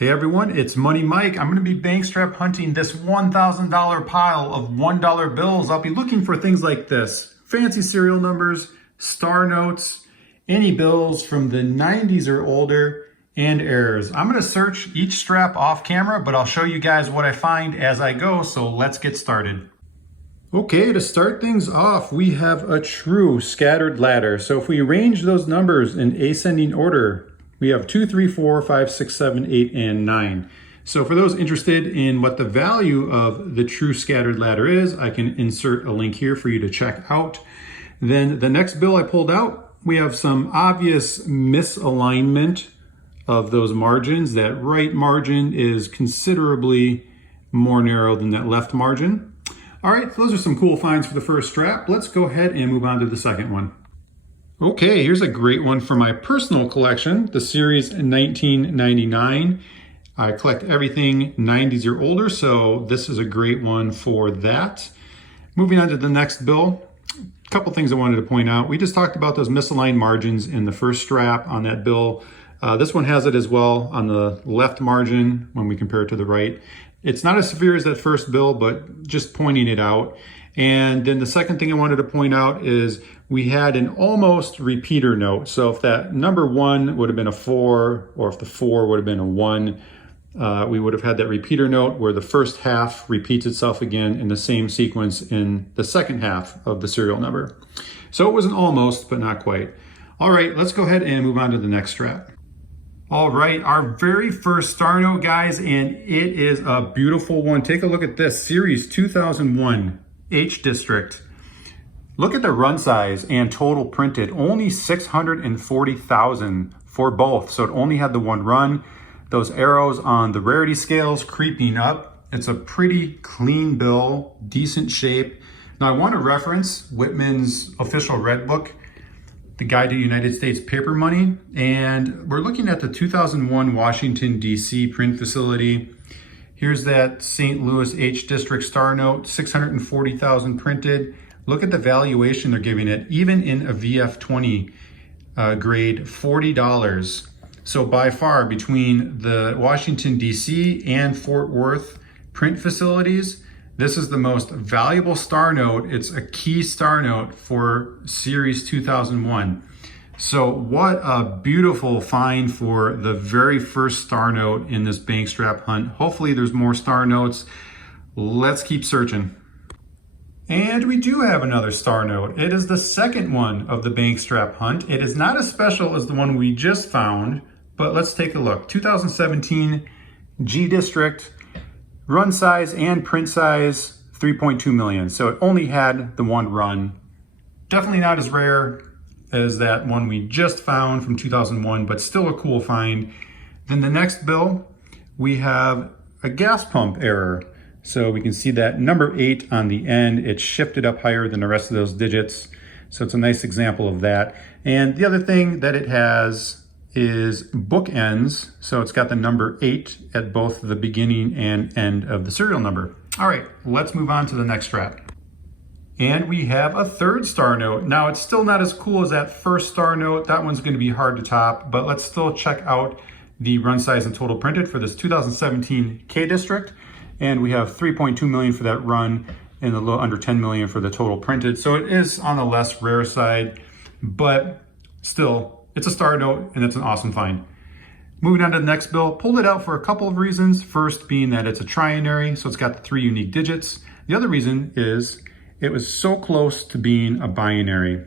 Hey everyone, it's Money Mike. I'm going to be bank strap hunting this $1,000 pile of $1 bills. I'll be looking for things like this: fancy serial numbers, star notes, any bills from the 90s or older, and errors. I'm going to search each strap off camera, but I'll show you guys what I find as I go, so let's get started. Okay, to start things off, we have a true scattered ladder. So if we arrange those numbers in ascending order, we have 2, 3, 4, 5, 6, 7, 8, and 9. So for those interested in what the value of the true scattered ladder is, I can insert a link here for you to check out. Then the next bill I pulled out, we have some obvious misalignment of those margins. That right margin is considerably more narrow than that left margin. All right, so those are some cool finds for the first strap. Let's go ahead and move on to the second one. Okay, here's a great one for my personal collection, the series 1999. I collect everything 90s or older, so this is a great one for that. Moving on to the next bill, a couple things I wanted to point out. We just talked about those misaligned margins in the first strap on that bill. This one has it as well on the left margin when we compare it to the right. It's not as severe as that first bill, but just pointing it out. And then the second thing I wanted to point out is we had an almost repeater note. So if that number 1 would have been a 4, or if the 4 would have been a 1, we would have had that repeater note where the first half repeats itself again in the same sequence in the second half of the serial number. So it was an almost, but not quite. All right, let's go ahead and move on to the next strap. All right, our very first star note, guys, and it is a beautiful one. Take a look at this, Series 2001 H District. Look at the run size and total printed, only 640,000 for both. So it only had the one run. Those arrows on the rarity scales creeping up. It's a pretty clean bill, decent shape. Now I want to reference Whitman's official red book, The Guide to United States Paper Money, and we're looking at the 2001 Washington, D.C. print facility. Here's that St. Louis H District star note, 640,000 printed. Look at the valuation they're giving it, even in a VF20 grade, $40. So by far, between the Washington, D.C. and Fort Worth print facilities, this is the most valuable star note. It's a key star note for Series 2001. So what a beautiful find for the very first star note in this bank strap hunt. Hopefully there's more star notes. Let's keep searching. And we do have another star note. It is the second one of the bank strap hunt. It is not as special as the one we just found, but let's take a look. 2017 G District, run size and print size, 3.2 million. So it only had the one run. Definitely not as rare as that one we just found from 2001, but still a cool find. Then the next bill, we have a gas pump error. So we can see that number 8 on the end, it's shifted up higher than the rest of those digits. So it's a nice example of that. And the other thing that it has is bookends. So it's got the number 8 at both the beginning and end of the serial number. All right, let's move on to the next strap. And we have a third star note. Now it's still not as cool as that first star note. That one's going to be hard to top, but let's still check out the run size and total printed for this 2017 K District. And we have 3.2 million for that run and a little under 10 million for the total printed. So it is on the less rare side, but still, it's a star note and it's an awesome find. Moving on to the next bill, pulled it out for a couple of reasons. First being that it's a trinary, so it's got the 3 unique digits. The other reason is it was so close to being a binary,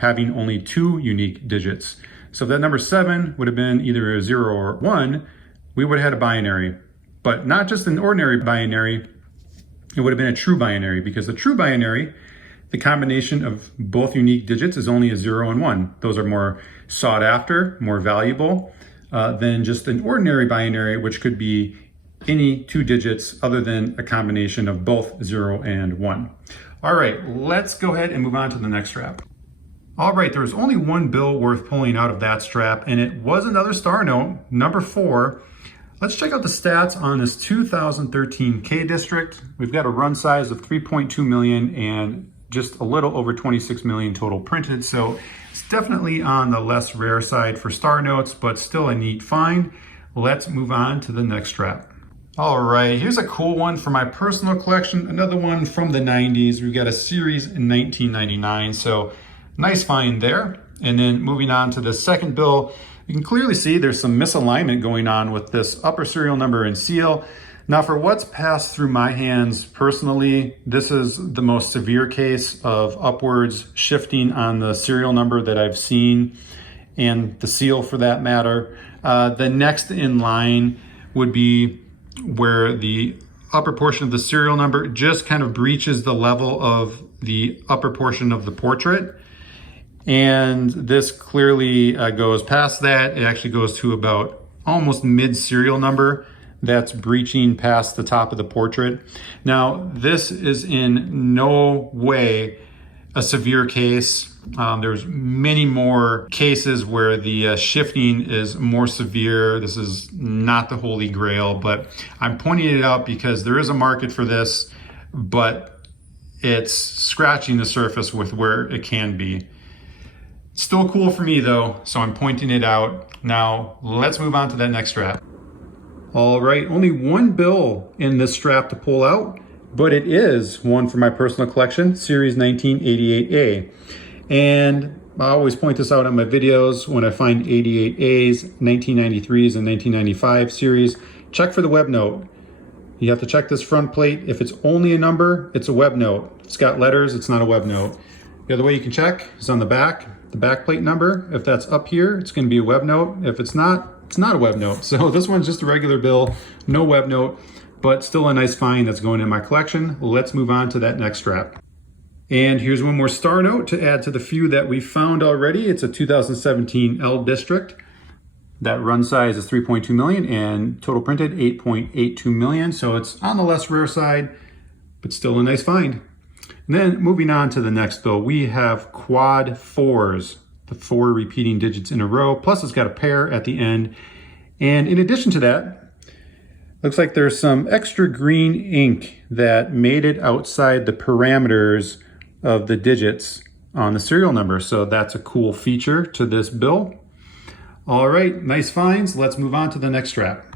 having only 2 unique digits. So if that number 7 would have been either a 0 or 1, we would have had a binary. But not just an ordinary binary, it would have been a true binary, because the true binary, the combination of both unique digits is only a 0 and 1. Those are more sought after, more valuable than just an ordinary binary, which could be any 2 digits other than a combination of both 0 and 1. All right, let's go ahead and move on to the next strap. All right, there was only one bill worth pulling out of that strap, and it was another star note, number 4. Let's check out the stats on this 2013 K District. We've got a run size of 3.2 million and just a little over 26 million total printed. So it's definitely on the less rare side for star notes, but still a neat find. Let's move on to the next strap. All right, here's a cool one for my personal collection. Another one from the 90s. We've got a series in 1999, so nice find there. And then moving on to the second bill, you can clearly see there's some misalignment going on with this upper serial number and seal. Now for what's passed through my hands personally, this is the most severe case of upwards shifting on the serial number that I've seen, and the seal for that matter. The next in line would be where the upper portion of the serial number just kind of breaches the level of the upper portion of the portrait. And this clearly goes past that. It actually goes to about almost mid serial number. That's breaching past the top of the portrait. Now, this is in no way a severe case. There's many more cases where the shifting is more severe. This is not the holy grail, but I'm pointing it out because there is a market for this, but it's scratching the surface with where it can be. Still cool for me though, so I'm pointing it out. Now, let's move on to that next strap. All right, only one bill in this strap to pull out, but it is one for my personal collection, Series 1988A. And I always point this out on my videos when I find 88As, 1993s, and 1995 series. Check for the web note. You have to check this front plate. If it's only a number, it's a web note. If it's got letters, it's not a web note. The other way you can check is on the back plate number. If that's up here, it's going to be a web note. If it's not a web note. So this one's just a regular bill, no web note, but still a nice find that's going in my collection. Let's move on to that next strap. And here's one more star note to add to the few that we found already. It's a 2017 L District. That run size is 3.2 million and total printed 8.82 million. So it's on the less rare side, but still a nice find. And then moving on to the next bill, we have quad fours, the 4 repeating digits in a row, plus it's got a pair at the end. And in addition to that, looks like there's some extra green ink that made it outside the parameters of the digits on the serial number. So that's a cool feature to this bill. All right, nice finds. Let's move on to the next strap.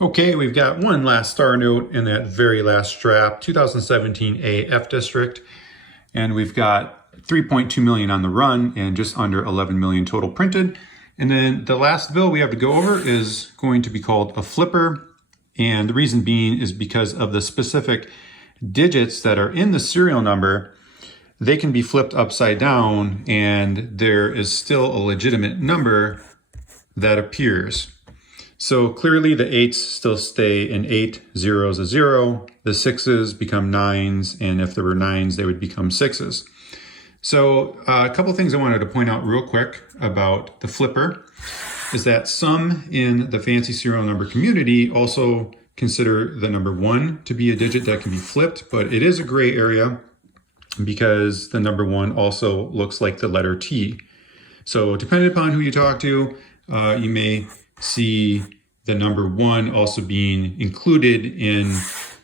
Okay, we've got one last star note in that very last strap, 2017 AF District. And we've got 3.2 million on the run and just under 11 million total printed. And then the last bill we have to go over is going to be called a flipper. And the reason being is because of the specific digits that are in the serial number. They can be flipped upside down and there is still a legitimate number that appears. So clearly the 8s still stay in 8, 0 is a 0, the 6s become 9s, and if there were 9s, they would become 6s. So a couple things I wanted to point out real quick about the flipper is that some in the fancy serial number community also consider the number 1 to be a digit that can be flipped, but it is a gray area because the number 1 also looks like the letter T. So depending upon who you talk to, you may see the number 1 also being included in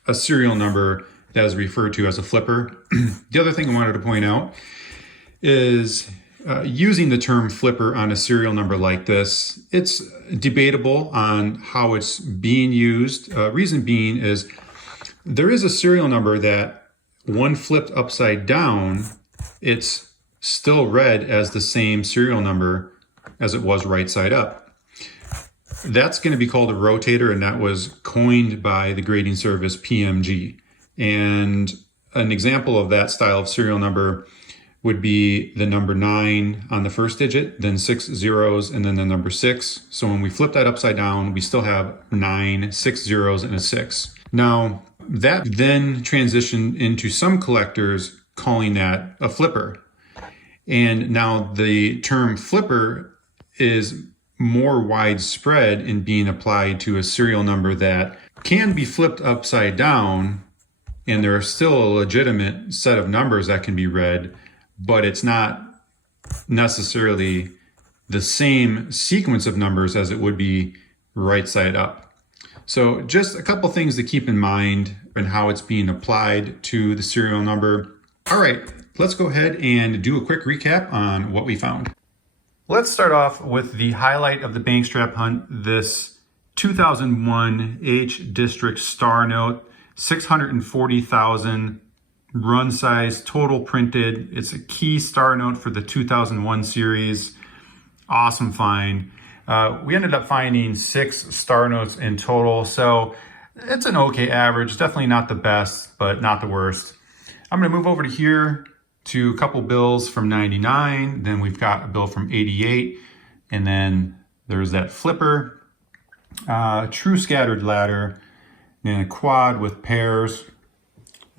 a serial number that is referred to as a flipper. The other thing I wanted to point out is using the term flipper on a serial number like this, it's debatable on how it's being used. Reason being is there is a serial number that one flipped upside down, it's still read as the same serial number as it was right side up. That's going to be called a rotator, and that was coined by the grading service PMG. And an example of that style of serial number would be the number 9 on the first digit, then 6 zeros, and then the number 6. So when we flip that upside down, we still have 9, 6 zeros, and a 6. Now, that then transitioned into some collectors calling that a flipper. And now the term flipper is more widespread in being applied to a serial number that can be flipped upside down, and there are still a legitimate set of numbers that can be read, but it's not necessarily the same sequence of numbers as it would be right side up. So just a couple things to keep in mind and how it's being applied to the serial number. All right, let's go ahead and do a quick recap on what we found. Let's start off with the highlight of the bank strap hunt this 2001 H District Star Note, 640,000 run size, total printed. It's a key Star Note for the 2001 series. Awesome find. We ended up finding 6 Star Notes in total, so it's an okay average. Definitely not the best, but not the worst. I'm gonna move over to here to a couple bills from 99. Then we've got a bill from 88. And then there's that flipper, true scattered ladder, and a quad with pairs.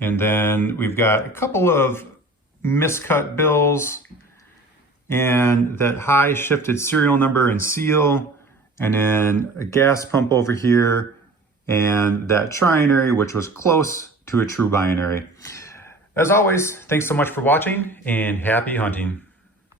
And then we've got a couple of miscut bills and that high shifted serial number and seal, and then a gas pump over here, and that trinary, which was close to a true binary. As always, thanks so much for watching and happy hunting.